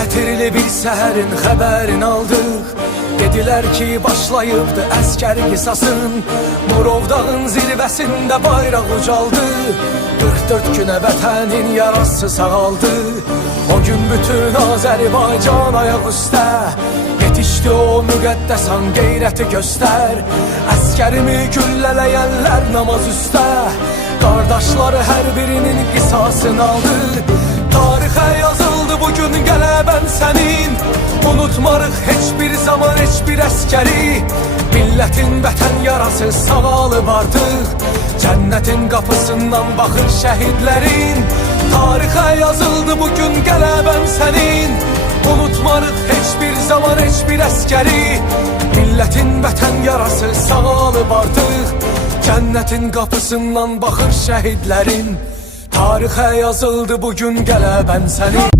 Ətirli bir səhərin xəbərini aldıq. Dedilər ki, başlayıbdı əskər qisasın. Murov dağın zirvəsində bayraq ucaldı. 44 günə vətənin yarası sağaldı. O gün bütün Azərbaycan ayaq üstə. Yetişdi o müqəddəsan qeyrəti göstər. Əskərimi güllələyənlər namaz üstə. Qardaşları hər birinin qisasını aldı. Tarixə yazıldı bugün qələbən sənin. Unutmarıq heç bir zaman heç bir əskəri. Millətin vətən yarası sağalıb artıq. Cənnətin qapısından baxır şəhidlərin. Tarixə yazıldı bugün qələbən sənin. Unutmarıq heç bir zaman heç bir əskəri. Millətin vətən yarası sağalıb artıq. Cənnətin qapısından baxır şəhidlərin. Tarixə yazıldı bugün qələbən sənin.